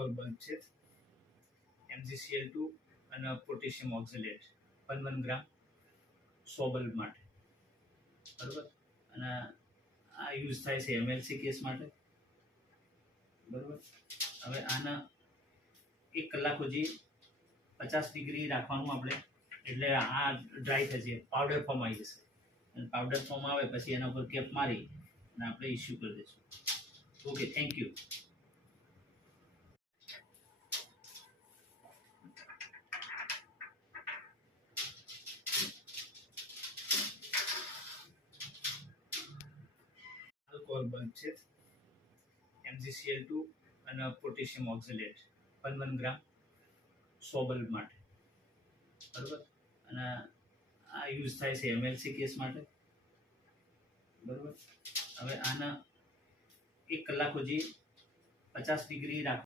Alcohol bulb છે, MgCl2 અને potassium oxalate 1 ગ્રામ 100 bulb માટે, બરાબર. અને આ યુઝ થાય છે MLC કેસ માટે, બરાબર. હવે આના 1 કલાક સુધી 50 ડિગ્રી રાખવાનું આપણે, એટલે આ ડ્રાય થશે, પાવડર ફોર્મ આવી જશે, અને પાવડર ફોર્મ આવે પછી એના ઉપર કેપ મારી અને આપણે ઇસ્યુ કરી દઈશું. Okay, thank you. Alcohol bulb છે, MgCl2 અને પોટેશિયમ ઓક્ઝેલેટ 1 ગ્રામ 100 બલ્બ માટે, બરાબર. અને આ યુઝ થાય છે MLC કેસ માટે, બરાબર. હવે આના 1 કલાક સુધી 50 ડિગ્રી રાખ